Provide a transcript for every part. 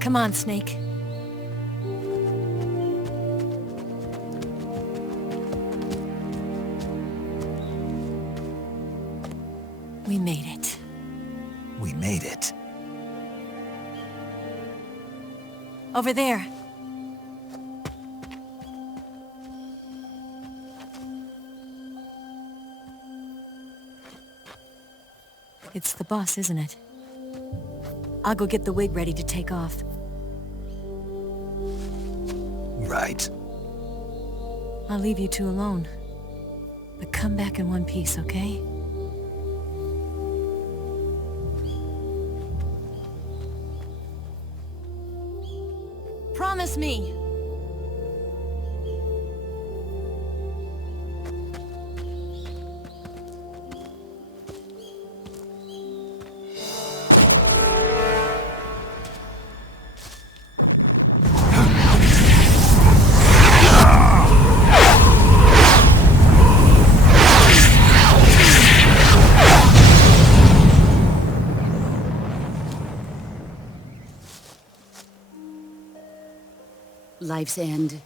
Come on, Snake. We made it. We made it. Over there. It's the boss, isn't it? I'll go get the wig ready to take off. Right. I'll leave you two alone. But come back in one piece, okay? Promise me! Life's end.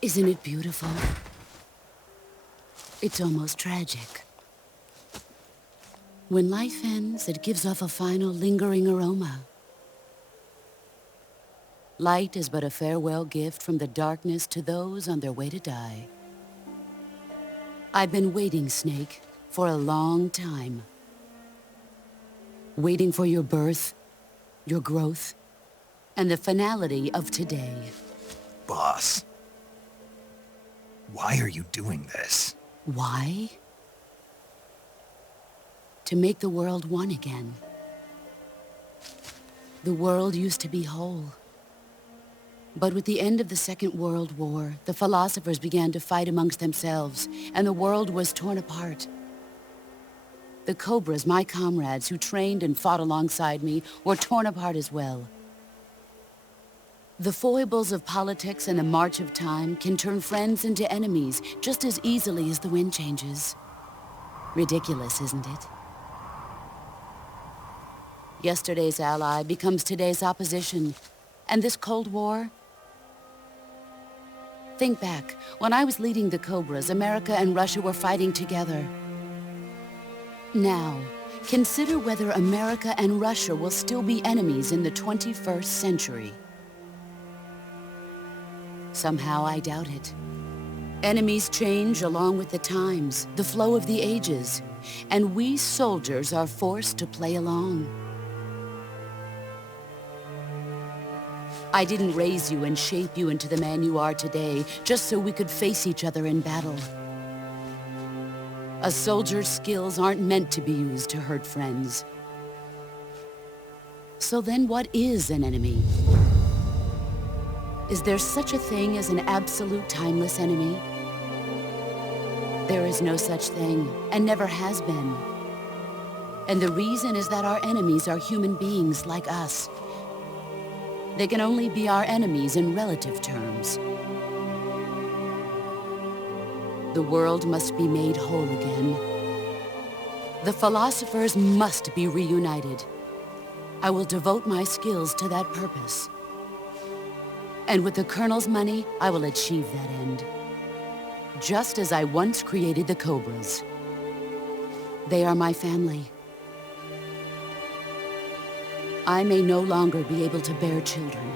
Isn't it beautiful? It's almost tragic. When life ends, it gives off a final lingering aroma. Light is but a farewell gift from the darkness to those on their way to die. I've been waiting, Snake, for a long time. Waiting for your birth, your growth, and the finality of today. Boss. Why are you doing this? Why? To make the world one again. The world used to be whole. But with the end of the Second World War, the philosophers began to fight amongst themselves, and the world was torn apart. The Cobras, my comrades who trained and fought alongside me, were torn apart as well. The foibles of politics and the march of time can turn friends into enemies just as easily as the wind changes. Ridiculous, isn't it? Yesterday's ally becomes today's opposition. And this Cold War? Think back. When I was leading the Cobras, America and Russia were fighting together. Now, consider whether America and Russia will still be enemies in the 21st century. Somehow I doubt it. Enemies change along with the times, the flow of the ages, and we soldiers are forced to play along. I didn't raise you and shape you into the man you are today just so we could face each other in battle. A soldier's skills aren't meant to be used to hurt friends. So then what is an enemy? Is there such a thing as an absolute timeless enemy? There is no such thing, and never has been. And the reason is that our enemies are human beings like us. They can only be our enemies in relative terms. The world must be made whole again. The philosophers must be reunited. I will devote my skills to that purpose. And with the Colonel's money, I will achieve that end. Just as I once created the Cobras. They are my family. I may no longer be able to bear children,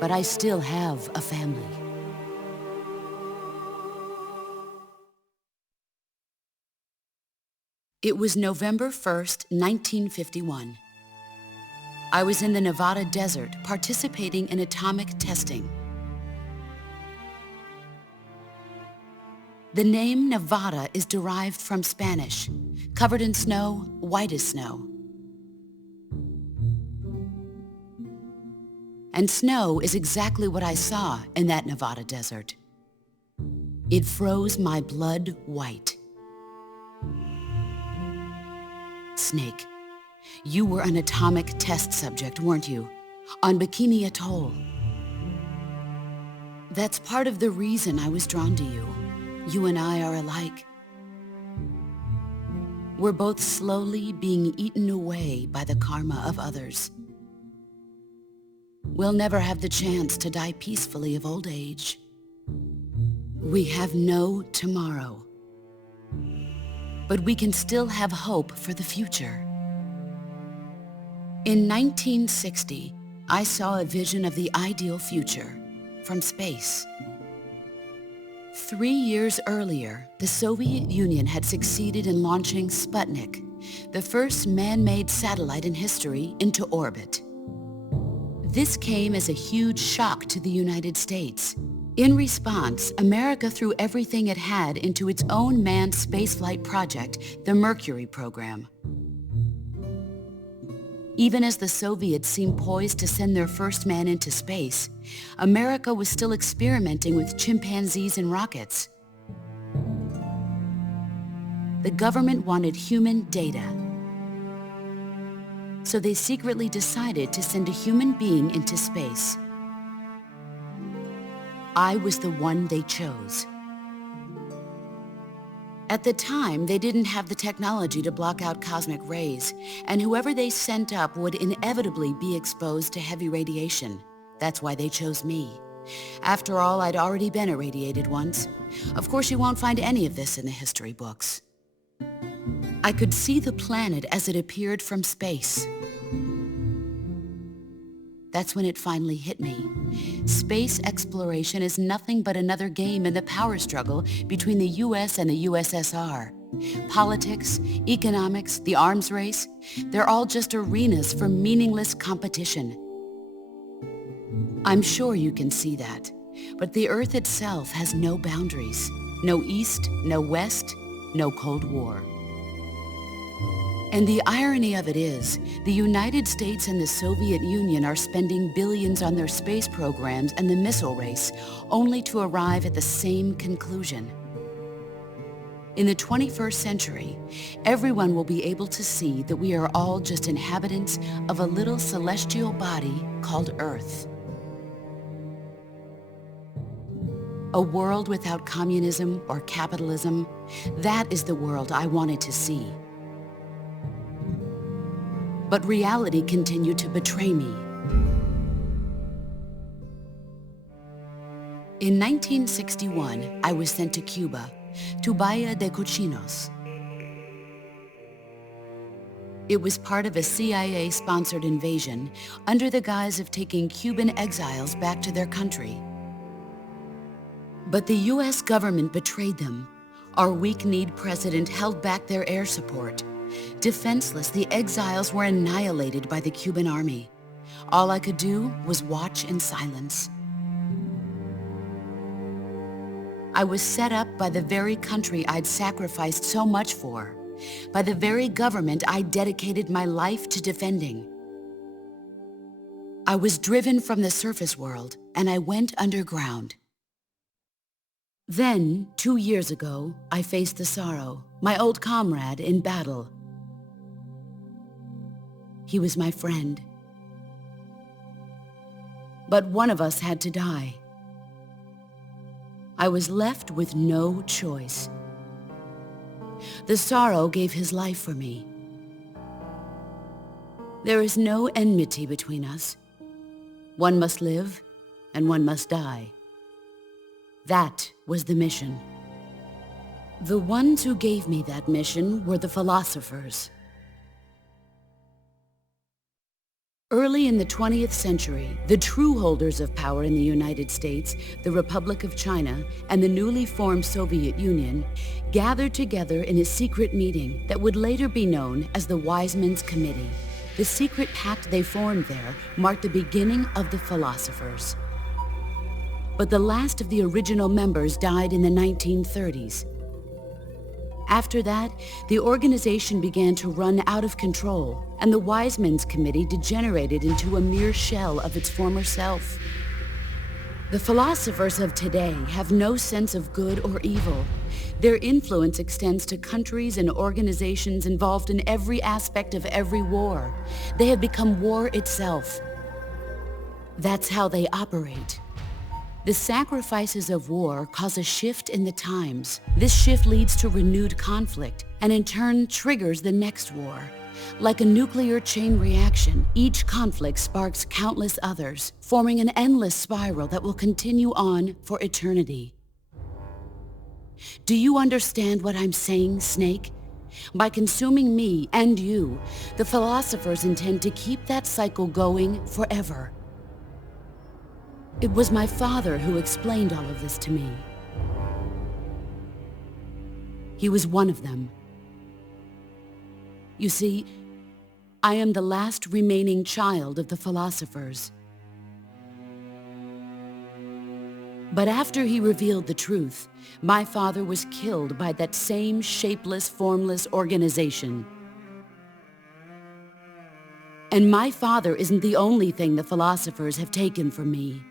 but I still have a family. It was November 1st, 1951. I was in the Nevada desert participating in atomic testing. The name Nevada is derived from Spanish, covered in snow, white as snow. And snow is exactly what I saw in that Nevada desert. It froze my blood white. Snake, you were an atomic test subject, weren't you? On Bikini Atoll. That's part of the reason I was drawn to you. You and I are alike. We're both slowly being eaten away by the karma of others. we'll never have the chance to die peacefully of old age. We have no tomorrow. But we can still have hope for the future. In 1960, I saw a vision of the ideal future from space. 3 years earlier, the Soviet Union had succeeded in launching Sputnik, the first man-made satellite in history, into orbit. This came as a huge shock to the United States. In response, America threw everything it had into its own manned spaceflight project, the Mercury program. Even as the Soviets seemed poised to send their first man into space, America was still experimenting with chimpanzees and rockets. The government wanted human data. So they secretly decided to send a human being into space. I was the one they chose. At the time, they didn't have the technology to block out cosmic rays, and whoever they sent up would inevitably be exposed to heavy radiation. That's why they chose me. After all, I'd already been irradiated once. Of course, you won't find any of this in the history books. I could see the planet as it appeared from space. That's when it finally hit me. Space exploration is nothing but another game in the power struggle between the US and the USSR. Politics, economics, the arms race, they're all just arenas for meaningless competition. I'm sure you can see that, but the Earth itself has no boundaries. No East, no West, no Cold War. And the irony of it is, the United States and the Soviet Union are spending billions on their space programs and the missile race, only to arrive at the same conclusion. In the 21st century, everyone will be able to see that we are all just inhabitants of a little celestial body called Earth. A world without communism or capitalism, that is the world I wanted to see. But reality continued to betray me. In 1961, I was sent to Cuba, to Bahia de Cochinos. It was part of a CIA-sponsored invasion under the guise of taking Cuban exiles back to their country. But the US government betrayed them. Our weak-kneed president held back their air support. Defenseless, the exiles were annihilated by the Cuban army. All I could do was watch in silence. I was set up by the very country I'd sacrificed so much for, by the very government I dedicated my life to defending. I was driven from the surface world, and I went underground. Then, 2 years ago, I faced the Sorrow, my old comrade in battle. He was my friend. But one of us had to die. I was left with no choice. The Sorrow gave his life for me. There is no enmity between us. One must live, and one must die. That was the mission. The ones who gave me that mission were the philosophers. Early in the 20th century, the true holders of power in the United States, the Republic of China, and the newly formed Soviet Union gathered together in a secret meeting that would later be known as the Wise Men's Committee. The secret pact they formed there marked the beginning of the philosophers. But the last of the original members died in the 1930s. After that, the organization began to run out of control, and the Wise Men's Committee degenerated into a mere shell of its former self. The philosophers of today have no sense of good or evil. Their influence extends to countries and organizations involved in every aspect of every war. They have become war itself. That's how they operate. The sacrifices of war cause a shift in the times. This shift leads to renewed conflict, and in turn triggers the next war. Like a nuclear chain reaction, each conflict sparks countless others, forming an endless spiral that will continue on for eternity. Do you understand what I'm saying, Snake? By consuming me and you, the philosophers intend to keep that cycle going forever. It was my father who explained all of this to me. He was one of them. You see, I am the last remaining child of the philosophers. But after he revealed the truth, my father was killed by that same shapeless, formless organization. And my father isn't the only thing the philosophers have taken from me.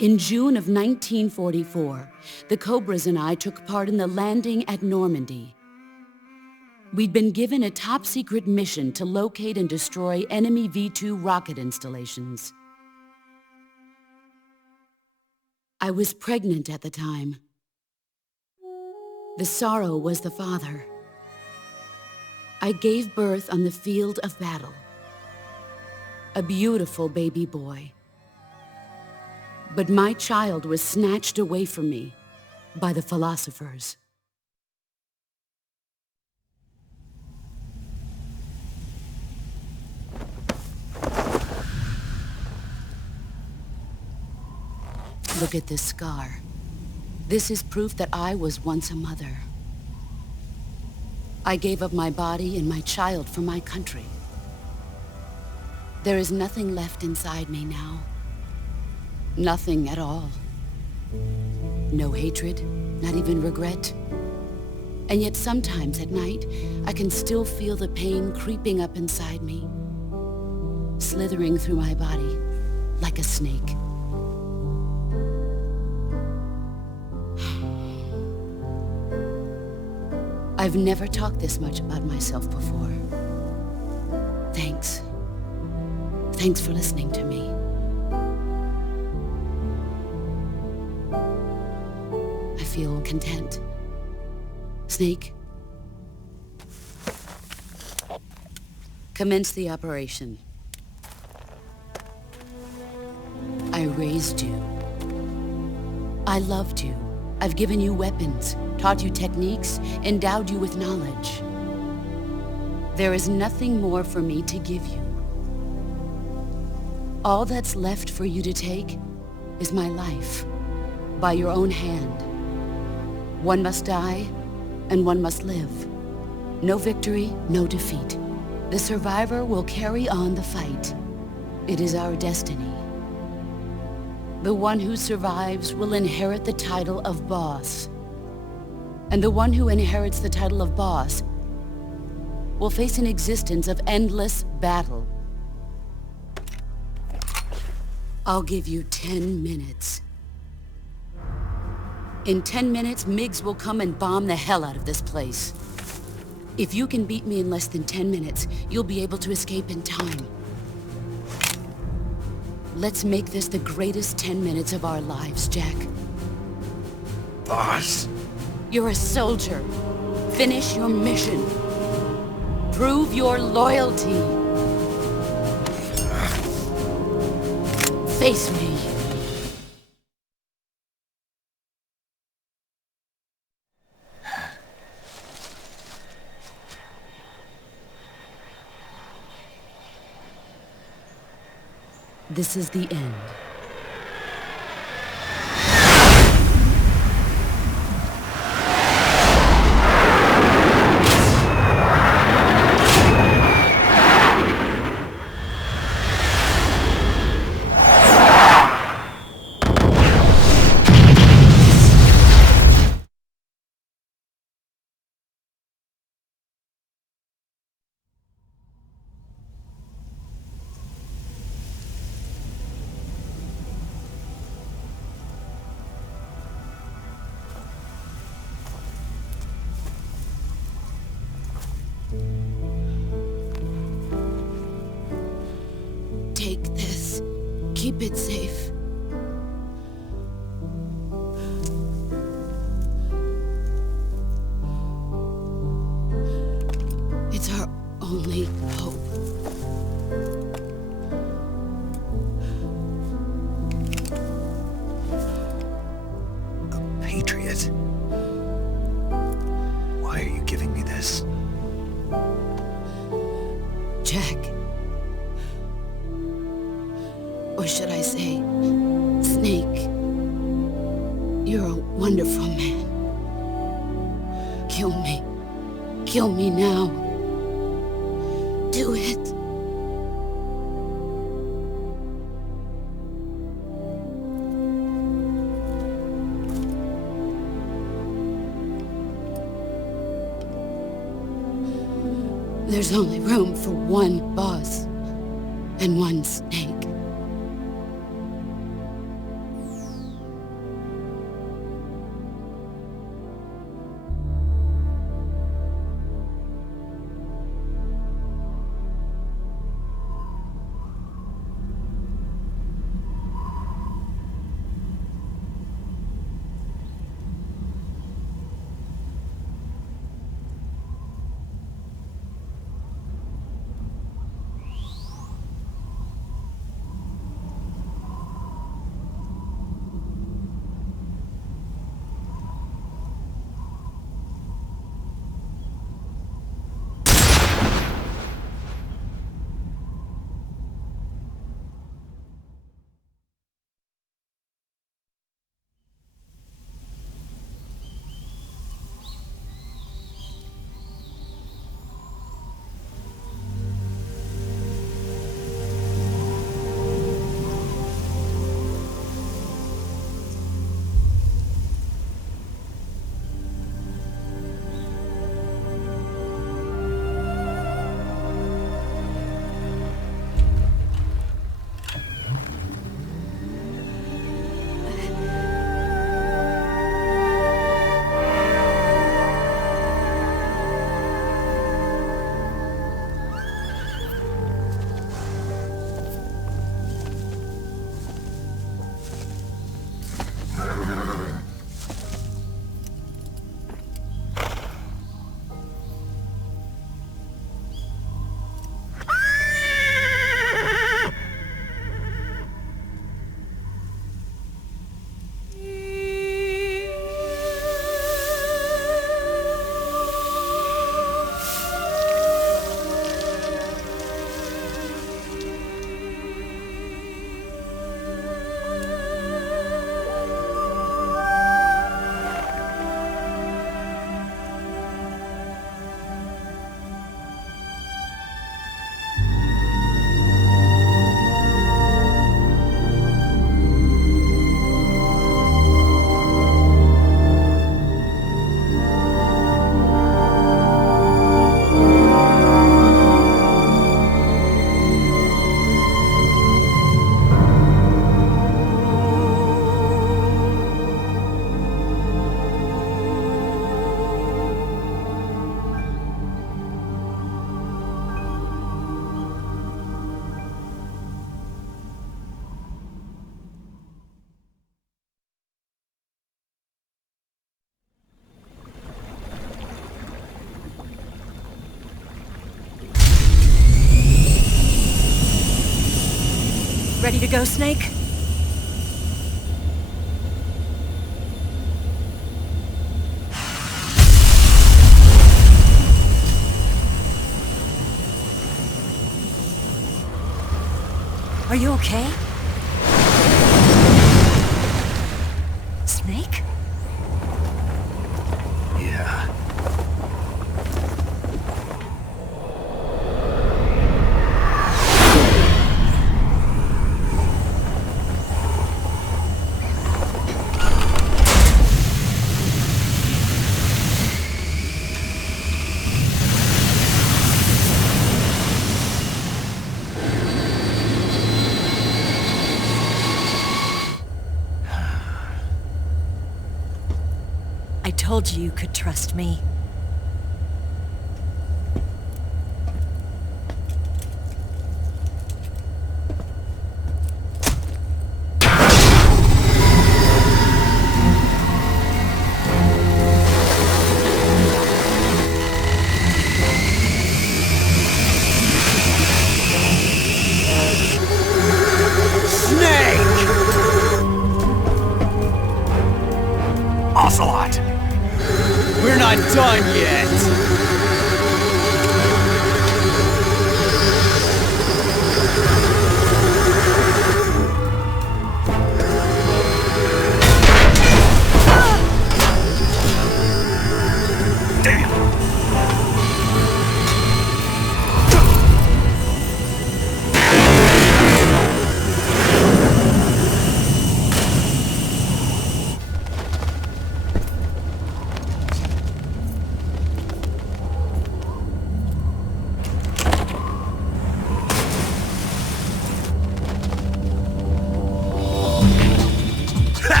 In June of 1944, the Cobras and I took part in the landing at Normandy. We'd been given a top-secret mission to locate and destroy enemy V-2 rocket installations. I was pregnant at the time. The sorrow was the father. I gave birth on the field of battle. A beautiful baby boy. But my child was snatched away from me by the philosophers. Look at this scar. This is proof that I was once a mother. I gave up my body and my child for my country. There is nothing left inside me now. Nothing at all. No hatred, not even regret. And yet sometimes at night, I can still feel the pain creeping up inside me, slithering through my body like a snake. I've never talked this much about myself before. Thanks. Thanks for listening to me. I feel content. Snake, commence the operation. I raised you. I loved you. I've given you weapons, taught you techniques, endowed you with knowledge. There is nothing more for me to give you. All that's left for you to take is my life, by your own hand. One must die, and one must live. No victory, no defeat. The survivor will carry on the fight. It is our destiny. The one who survives will inherit the title of boss. And the one who inherits the title of boss will face an existence of endless battle. I'll give you 10 minutes. In 10 minutes, MiGs will come and bomb the hell out of this place. If you can beat me in less than 10 minutes, you'll be able to escape in time. Let's make this the greatest 10 minutes of our lives, Jack. Boss. You're a soldier. Finish your mission. Prove your loyalty. Face me. This is the end. keep it safe. It's our only hope. A patriot? Why are you giving me this? Jack. Or should I say, Snake. You're a wonderful man. Kill me. Kill me now. Do it. There's only room for one boss and one snake. Ready to go, Snake? Are you okay? Snake? Yeah. I told you you could trust me.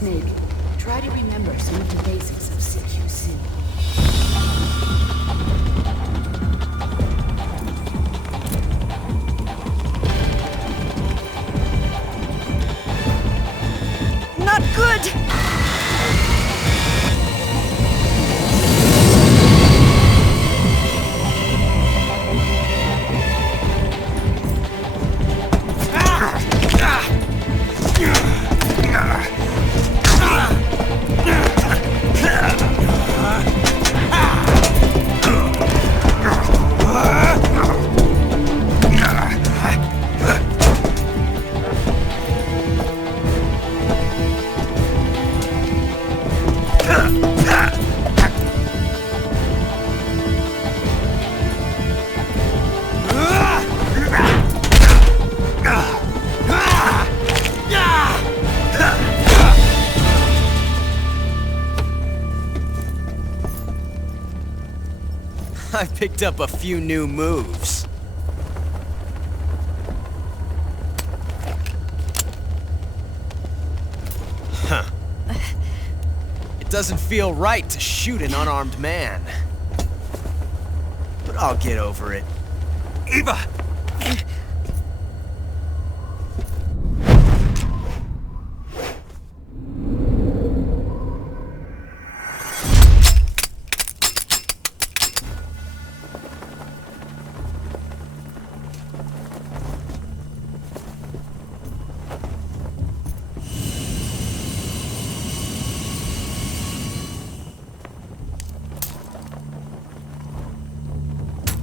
Snake, try to remember some of the basics of CQC. Not good! I picked up a few new moves. Huh. It doesn't feel right to shoot an unarmed man. But I'll get over it. Eva!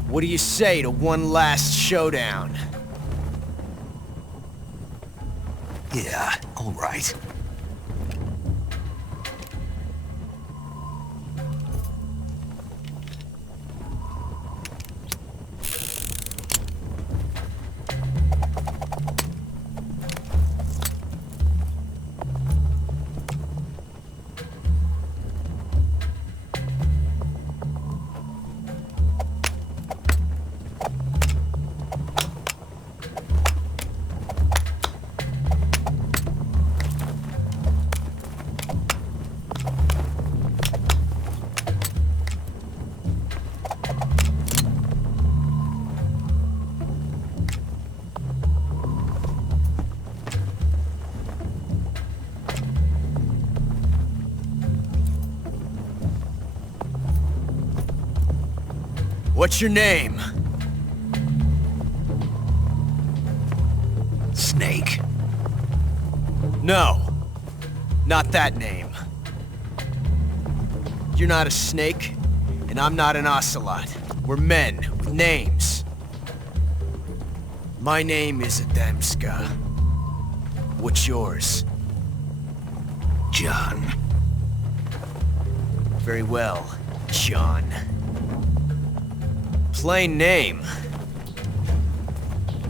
What do you say to one last showdown? Yeah, all right. What's your name? Snake. No. Not that name. You're not a snake, and I'm not an ocelot. We're men with names. My name is Adamska. What's yours? John. Very well, John. Plain name.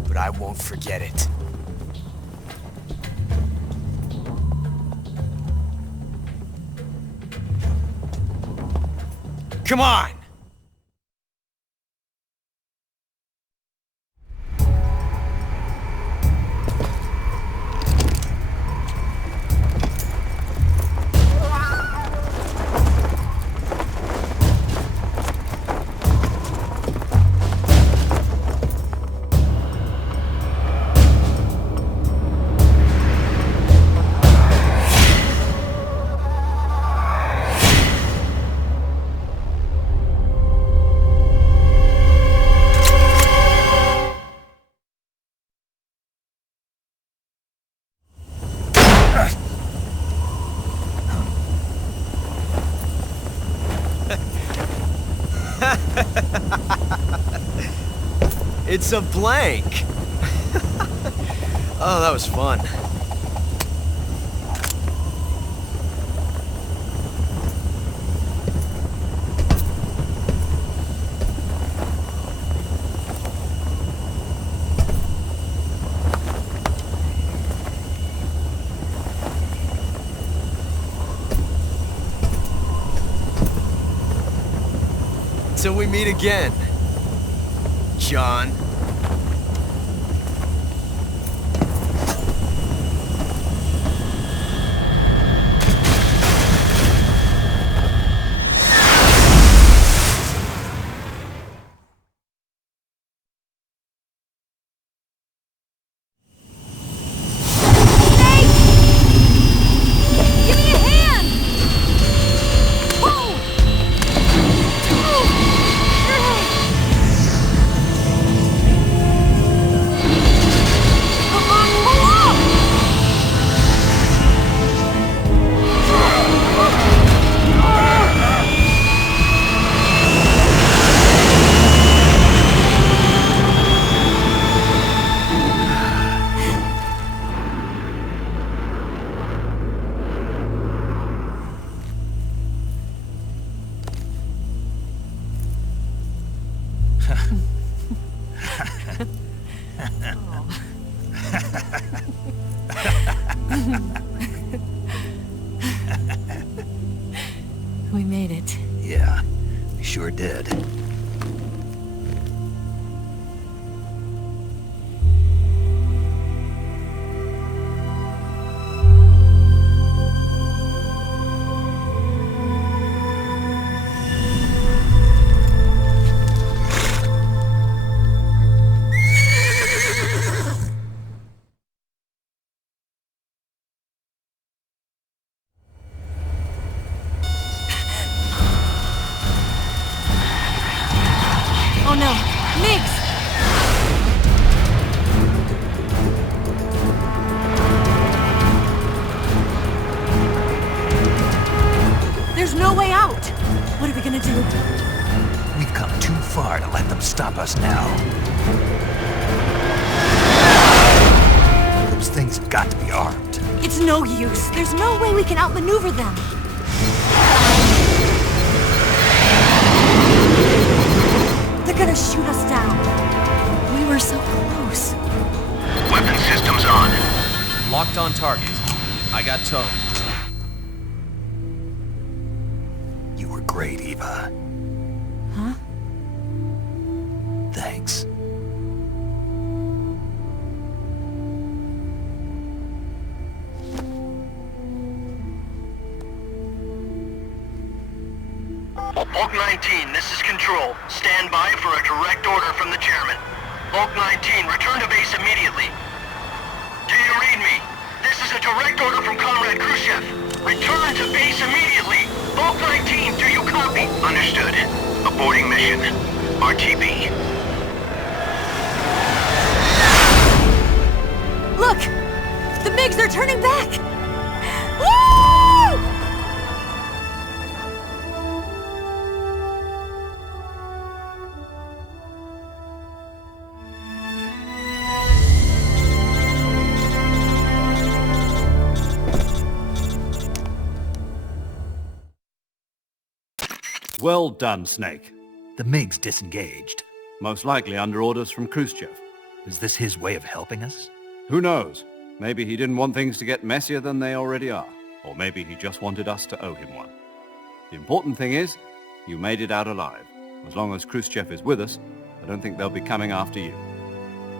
But I won't forget it. Come on! It's a blank. Oh, that was fun. Till we meet again, John. We made it. Yeah, we sure did. Oh no! Migs! There's no way out! What are we gonna do? We've come too far to let them stop us now. Those things have got to be armed. It's no use. There's no way we can outmaneuver them. They're gonna shoot us down. We were so close. Weapon systems on. Locked on target. I got towed. You were great, Eva. Huh? Thanks. Hulk 19, this is Control. Stand by for a direct order from the chairman. Hulk 19, return to base immediately. Do you read me? This is a direct order from Comrade Khrushchev. Return to base immediately. Hulk 19, do you copy? Understood. Aborting mission. RTB. Look! The MiGs are turning back! Woo! Well done, Snake. The MiGs disengaged. Most likely under orders from Khrushchev. Is this his way of helping us? Who knows? Maybe he didn't want things to get messier than they already are. Or maybe he just wanted us to owe him one. The important thing is, you made it out alive. As long as Khrushchev is with us, I don't think they'll be coming after you.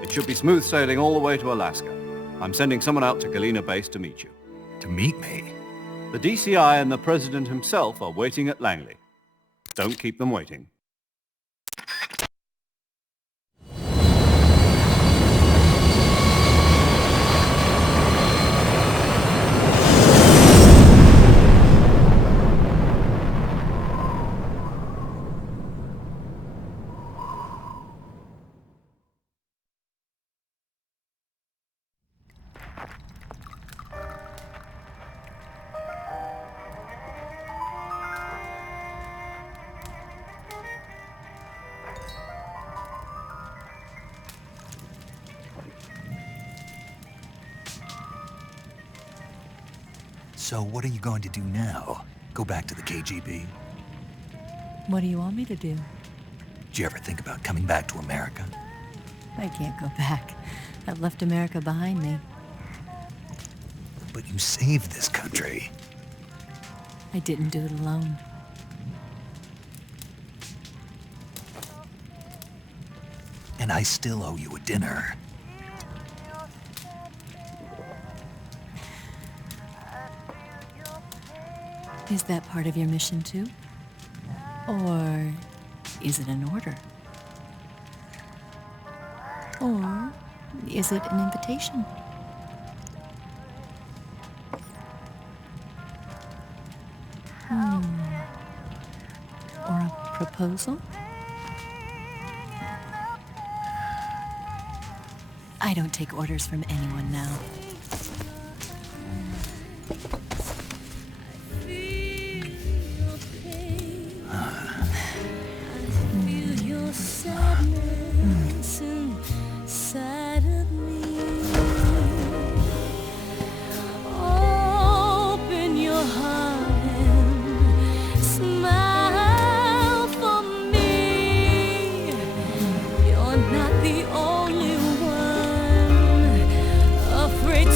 It should be smooth sailing all the way to Alaska. I'm sending someone out to Galena Base to meet you. To meet me? The DCI and the President himself are waiting at Langley. Don't keep them waiting. So what are you going to do now? Go back to the KGB? What do you want me to do? Did you ever think about coming back to America? I can't go back. I've left America behind me. But you saved this country. I didn't do it alone. And I still owe you a dinner. Is that part of your mission too? Or is it an order? Or is it an invitation? Or a proposal? I don't take orders from anyone now. Afraid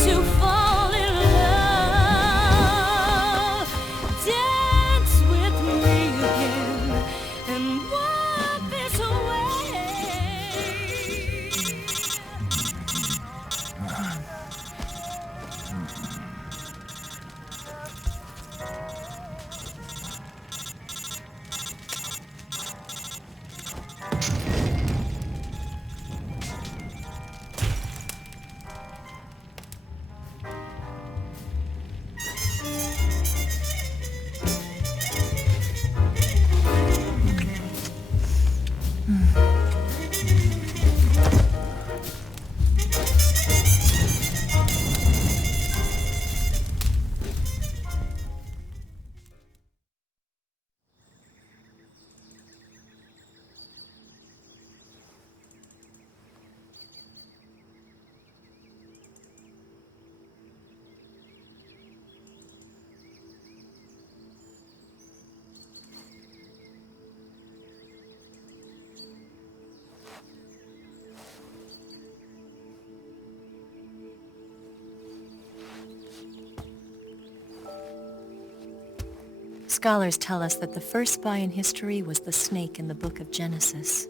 Scholars tell us that the first spy in history was the snake in the book of Genesis.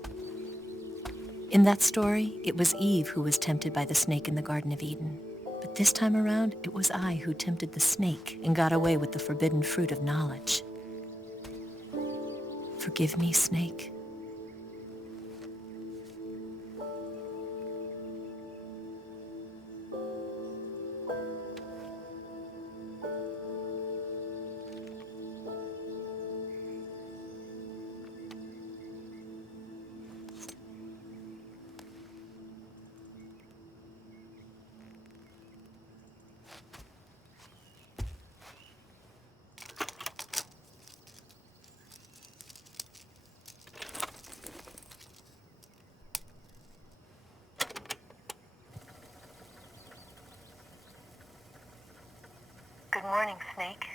In that story, it was Eve who was tempted by the snake in the Garden of Eden. But this time around, it was I who tempted the snake and got away with the forbidden fruit of knowledge. Forgive me, snake. Good morning, Snake.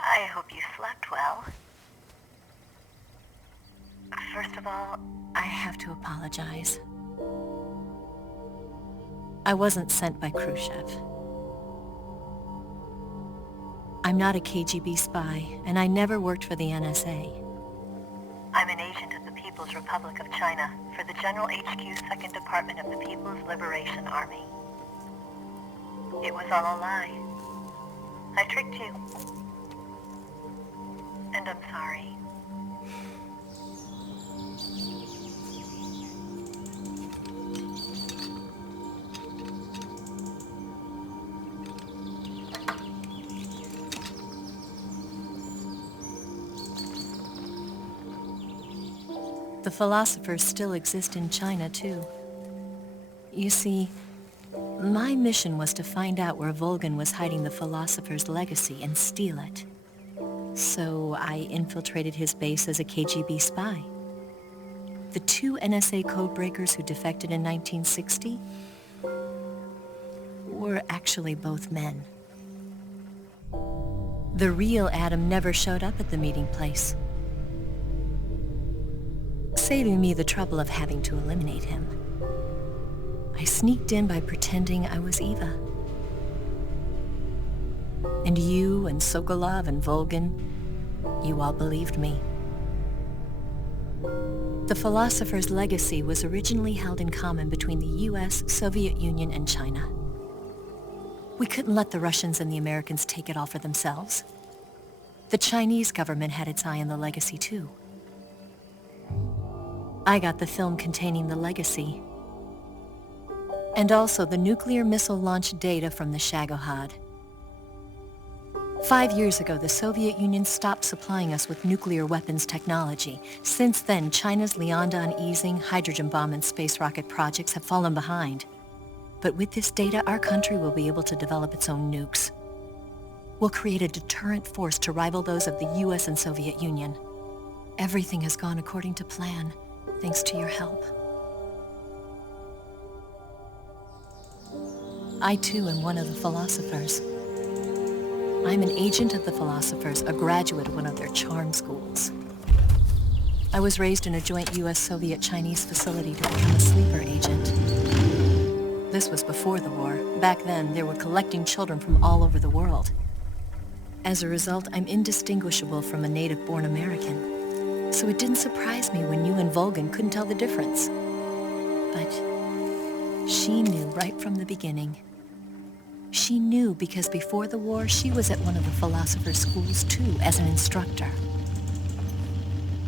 I hope you slept well. First of all, I have to apologize. I wasn't sent by Khrushchev. I'm not a KGB spy, and I never worked for the NSA. I'm an agent of the People's Republic of China for the General HQ 2nd Department of the People's Liberation Army. It was all a lie. I tricked you. And I'm sorry. The philosophers still exist in China, too. You see, my mission was to find out where Volgin was hiding the philosopher's legacy and steal it. So I infiltrated his base as a KGB spy. The two NSA codebreakers who defected in 1960 were actually both men. The real Adam never showed up at the meeting place, saving me the trouble of having to eliminate him. I sneaked in by pretending I was Eva. And you and Sokolov and Volgin, you all believed me. The philosopher's legacy was originally held in common between the US, Soviet Union, and China. We couldn't let the Russians and the Americans take it all for themselves. The Chinese government had its eye on the legacy too. I got the film containing the legacy, and also the nuclear missile launch data from the Shagohod. 5 years ago, the Soviet Union stopped supplying us with nuclear weapons technology. Since then, China's Liaodong easing, hydrogen bomb, and space rocket projects have fallen behind. But with this data, our country will be able to develop its own nukes. We'll create a deterrent force to rival those of the US and Soviet Union. Everything has gone according to plan, thanks to your help. I too am one of the philosophers. I'm an agent of the philosophers, a graduate of one of their charm schools. I was raised in a joint US-Soviet-Chinese facility to become a sleeper agent. This was before the war. Back then, they were collecting children from all over the world. As a result, I'm indistinguishable from a native-born American. So it didn't surprise me when you and Volgin couldn't tell the difference. But she knew right from the beginning. She knew because before the war, she was at one of the philosopher's schools too, as an instructor.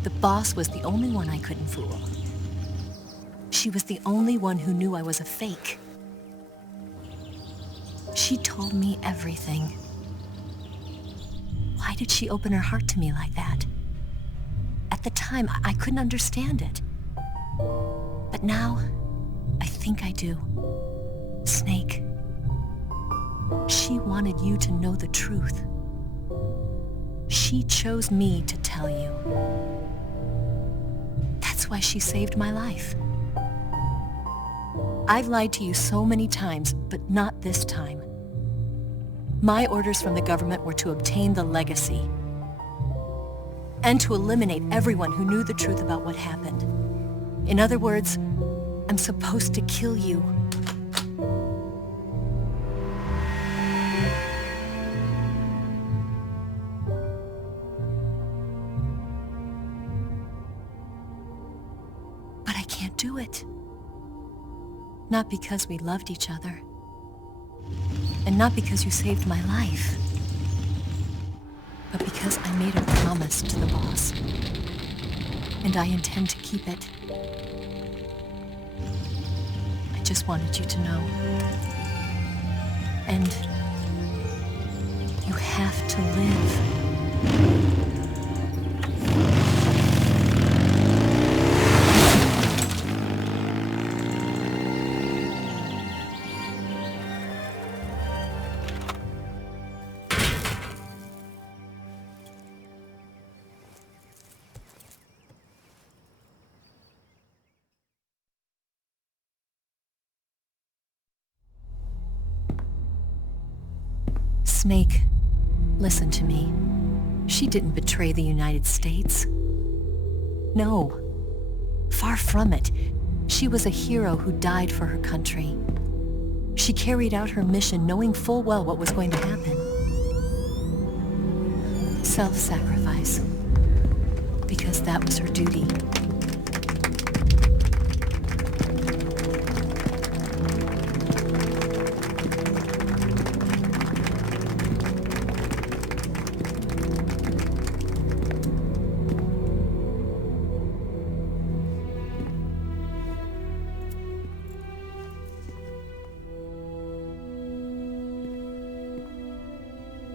The boss was the only one I couldn't fool. She was the only one who knew I was a fake. She told me everything. Why did she open her heart to me like that? At the time, I couldn't understand it. But now, I think I do. Snake. She wanted you to know the truth. She chose me to tell you. That's why she saved my life. I've lied to you so many times, but not this time. My orders from the government were to obtain the legacy and to eliminate everyone who knew the truth about what happened. In other words, I'm supposed to kill you. do it. Not because we loved each other. And not because you saved my life. But because I made a promise to the boss. And I intend to keep it. I just wanted you to know. And you have to live. Snake, listen to me. She didn't betray the United States. No. Far from it. She was a hero who died for her country. She carried out her mission knowing full well what was going to happen. Self-sacrifice. Because that was her duty.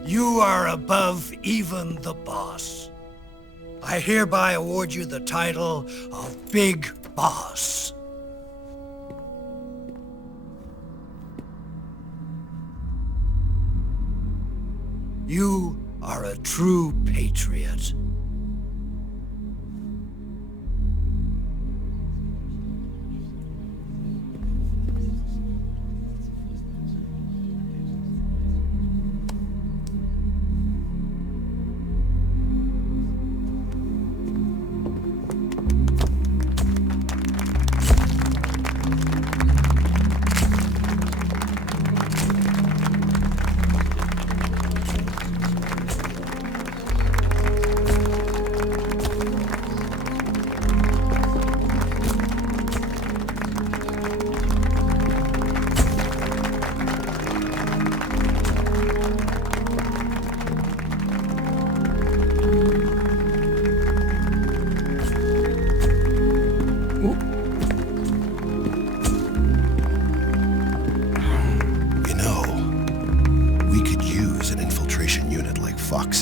You are above even the boss. I hereby award you the title of Big Boss. You are a true patriot.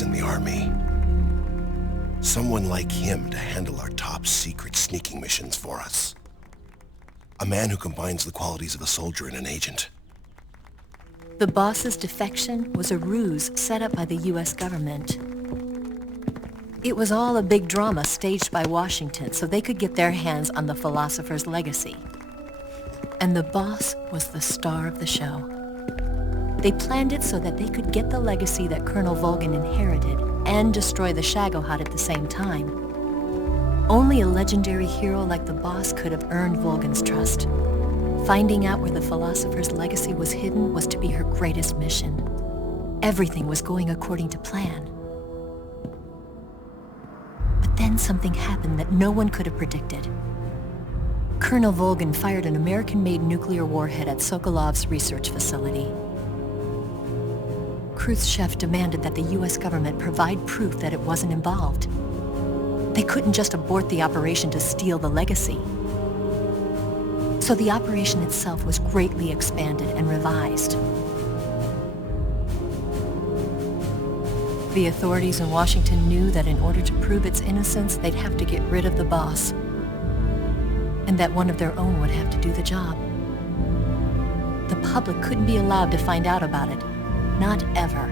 In the army. Someone like him to handle our top secret sneaking missions for us. A man who combines the qualities of a soldier and an agent. The boss's defection was a ruse set up by the US government. It was all a big drama staged by Washington so they could get their hands on the philosopher's legacy. And the boss was the star of the show. They planned it so that they could get the legacy that Colonel Volgin inherited and destroy the Shagohod at the same time. Only a legendary hero like the boss could have earned Volgin's trust. Finding out where the philosopher's legacy was hidden was to be her greatest mission. Everything was going according to plan. But then something happened that no one could have predicted. Colonel Volgin fired an American-made nuclear warhead at Sokolov's research facility. Khrushchev demanded that the US government provide proof that it wasn't involved. They couldn't just abort the operation to steal the legacy. So the operation itself was greatly expanded and revised. The authorities in Washington knew that in order to prove its innocence, they'd have to get rid of the boss, and that one of their own would have to do the job. The public couldn't be allowed to find out about it. Not ever.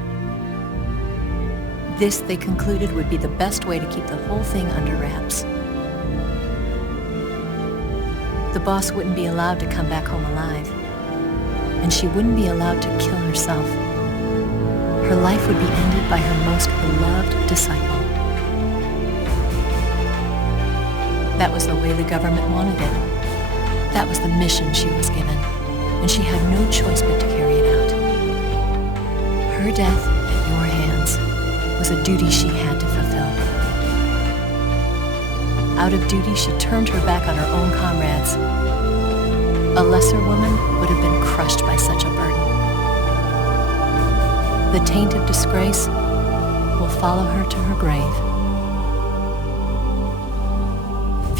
This, they concluded, would be the best way to keep the whole thing under wraps. The boss wouldn't be allowed to come back home alive, and she wouldn't be allowed to kill herself. Her life would be ended by her most beloved disciple. That was the way the government wanted it. That was the mission she was given, and she had no choice but to carry it out. Her death at your hands was a duty she had to fulfill. Out of duty, she turned her back on her own comrades. A lesser woman would have been crushed by such a burden. The taint of disgrace will follow her to her grave.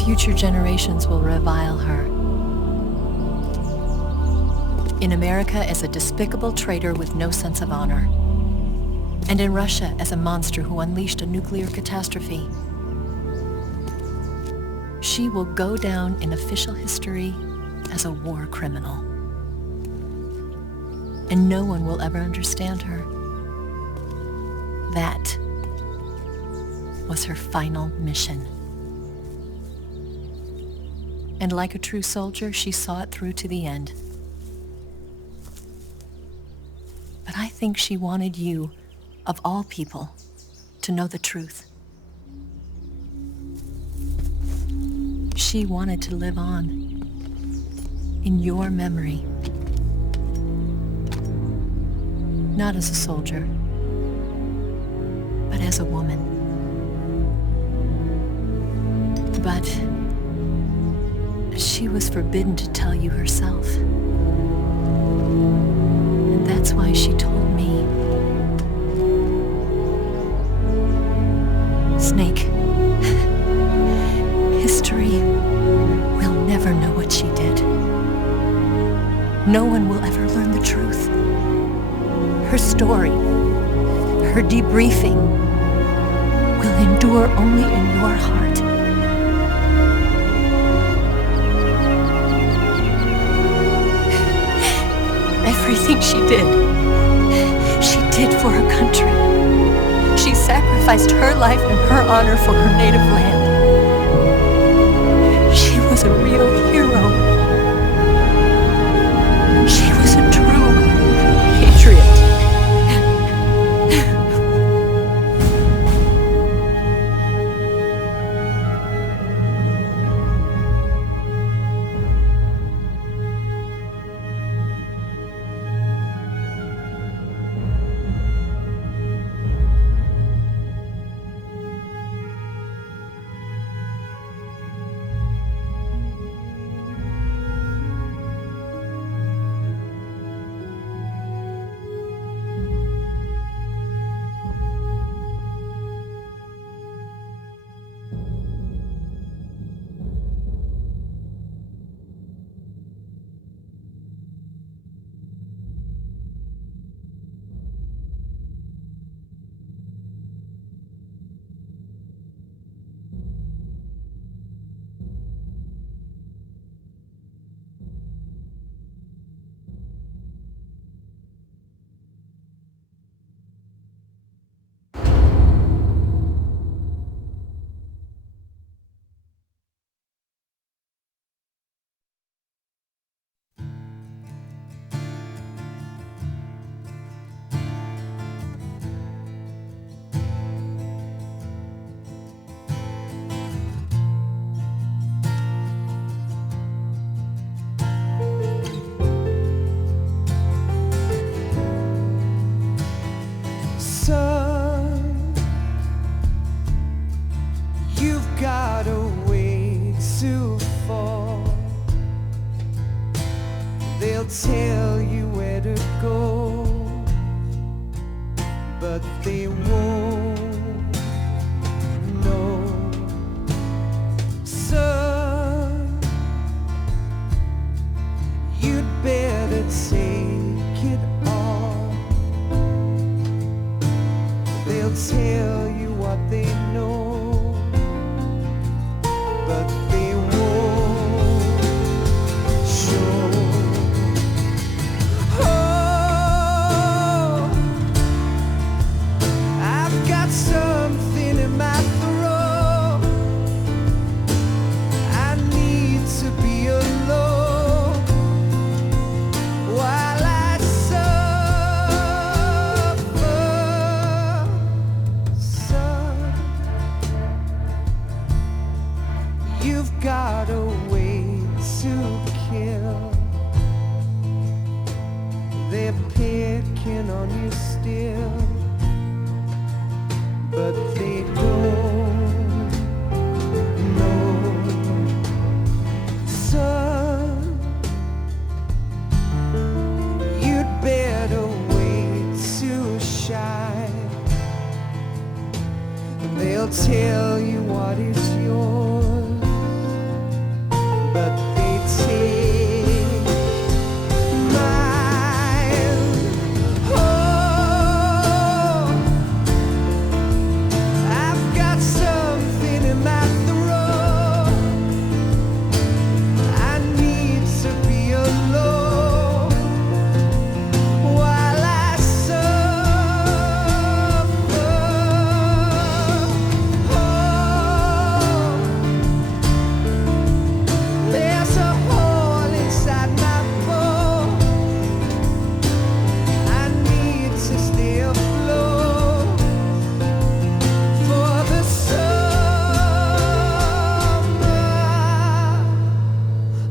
Future generations will revile her. In America as a despicable traitor with no sense of honor. And in Russia as a monster who unleashed a nuclear catastrophe. She will go down in official history as a war criminal. And no one will ever understand her. That was her final mission. And like a true soldier, she saw it through to the end. But I think she wanted you, of all people, to know the truth. She wanted to live on in your memory. Not as a soldier, but as a woman. But she was forbidden to tell you herself. And that's why she told me. Snake, history will never know what she did. No one will ever learn the truth. Her story, her debriefing, will endure only in your heart. Everything she did for her country. She sacrificed her life and her honor for her native land. She was a real hero. She was a true patriot. Tell you where to go, but they won't know. Son, you'd better take it all. They'll tell you what they know, but they won't show. Something in my throat. I need to be alone while I suffer. Son, you've got a way to kill. They're picking on you still. They'll tell you what is yours, but they take mine. Oh, I've got something in my throat. I need to be alone while I suffer. Oh, there's a hole inside my bones. I need to stay afloat for the summer,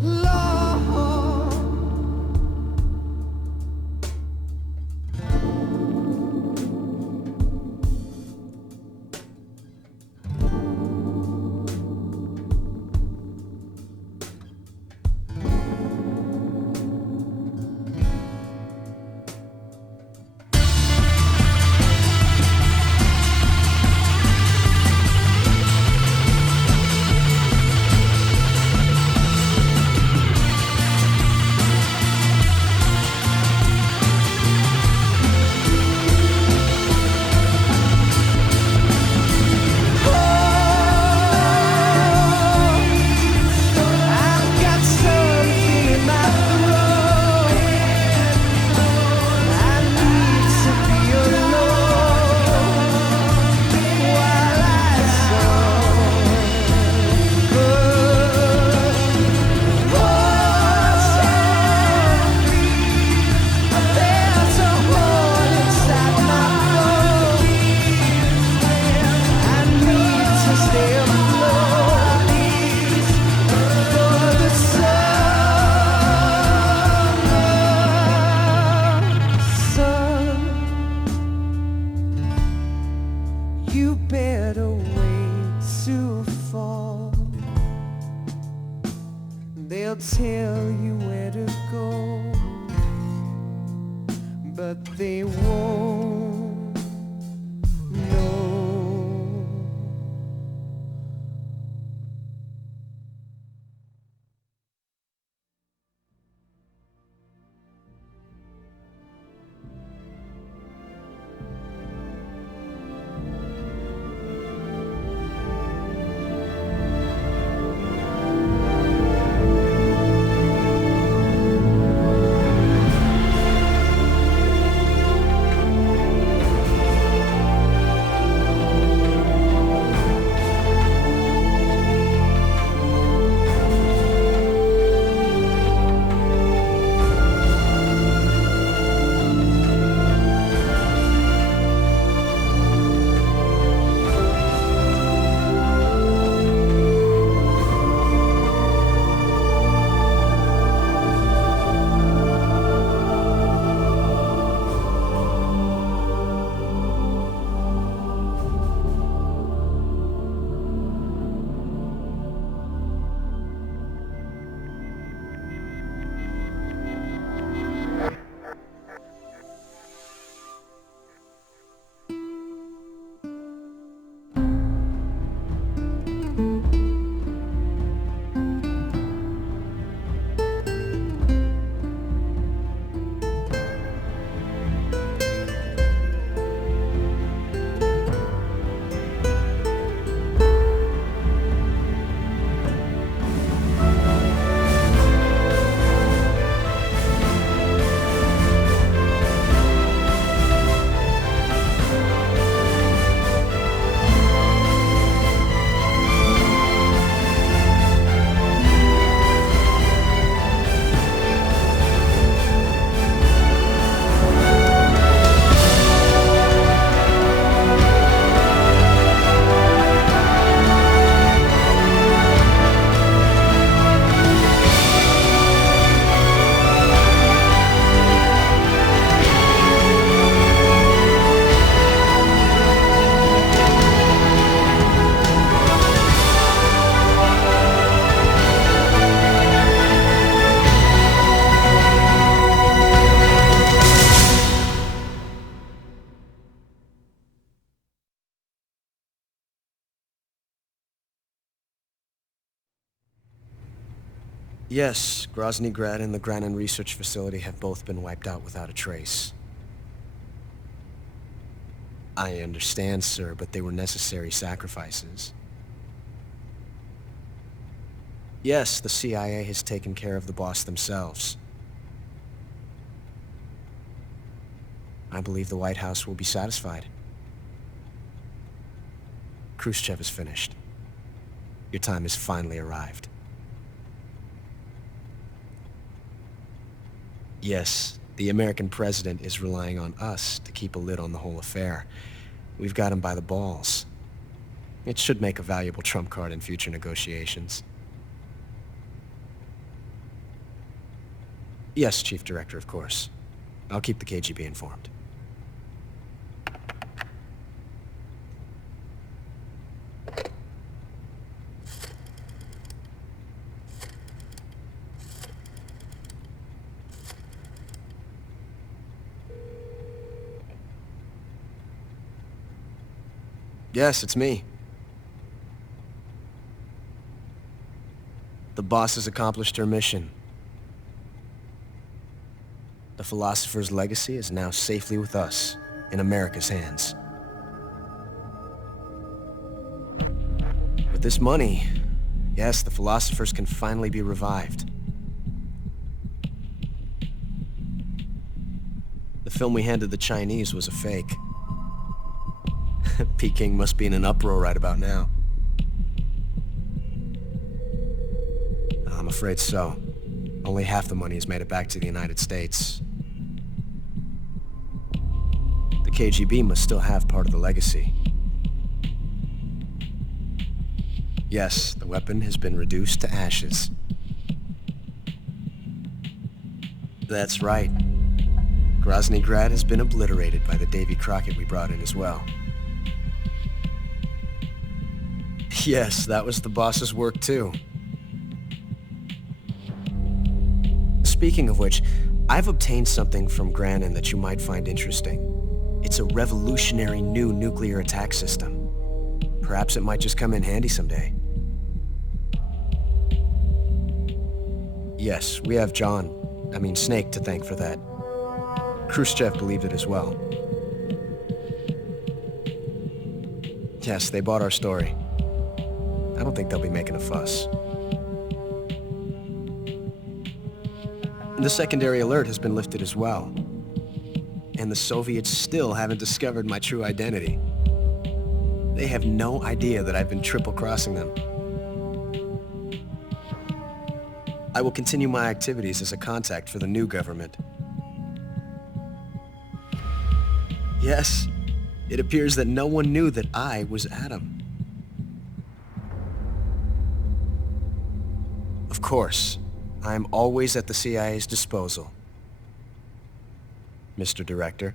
Lord. I've got something in my throat. I need to be alone while I suffer. There's a hole inside my bones. I need to stay afloat for the summer sun. You better wait to fall. They'll tell you where to go, but they won't know. Yes, Grozny Grad and the Granin Research Facility have both been wiped out without a trace. I understand, sir, but they were necessary sacrifices. Yes, the CIA has taken care of the boss themselves. I believe the White House will be satisfied. Khrushchev is finished. Your time has finally arrived. Yes, the American president is relying on us to keep a lid on the whole affair. We've got him by the balls. It should make a valuable trump card in future negotiations. Yes, Chief Director, of course. I'll keep the KGB informed. Yes, it's me. The boss has accomplished her mission. The philosopher's legacy is now safely with us, in America's hands. With this money, yes, the philosophers can finally be revived. The film we handed the Chinese was a fake. Peking must be in an uproar right about now. I'm afraid so. Only half the money has made it back to the United States. The KGB must still have part of the legacy. Yes, the weapon has been reduced to ashes. That's right. Grozny Grad has been obliterated by the Davy Crockett we brought in as well. Yes, that was the boss's work too. Speaking of which, I've obtained something from Granin that you might find interesting. It's a revolutionary new nuclear attack system. Perhaps it might just come in handy someday. Yes, we have Snake to thank for that. Khrushchev believed it as well. Yes, they bought our story. I don't think they'll be making a fuss. The secondary alert has been lifted as well. And the Soviets still haven't discovered my true identity. They have no idea that I've been triple-crossing them. I will continue my activities as a contact for the new government. Yes, it appears that no one knew that I was Adam. Of course, I'm always at the CIA's disposal, Mr. Director.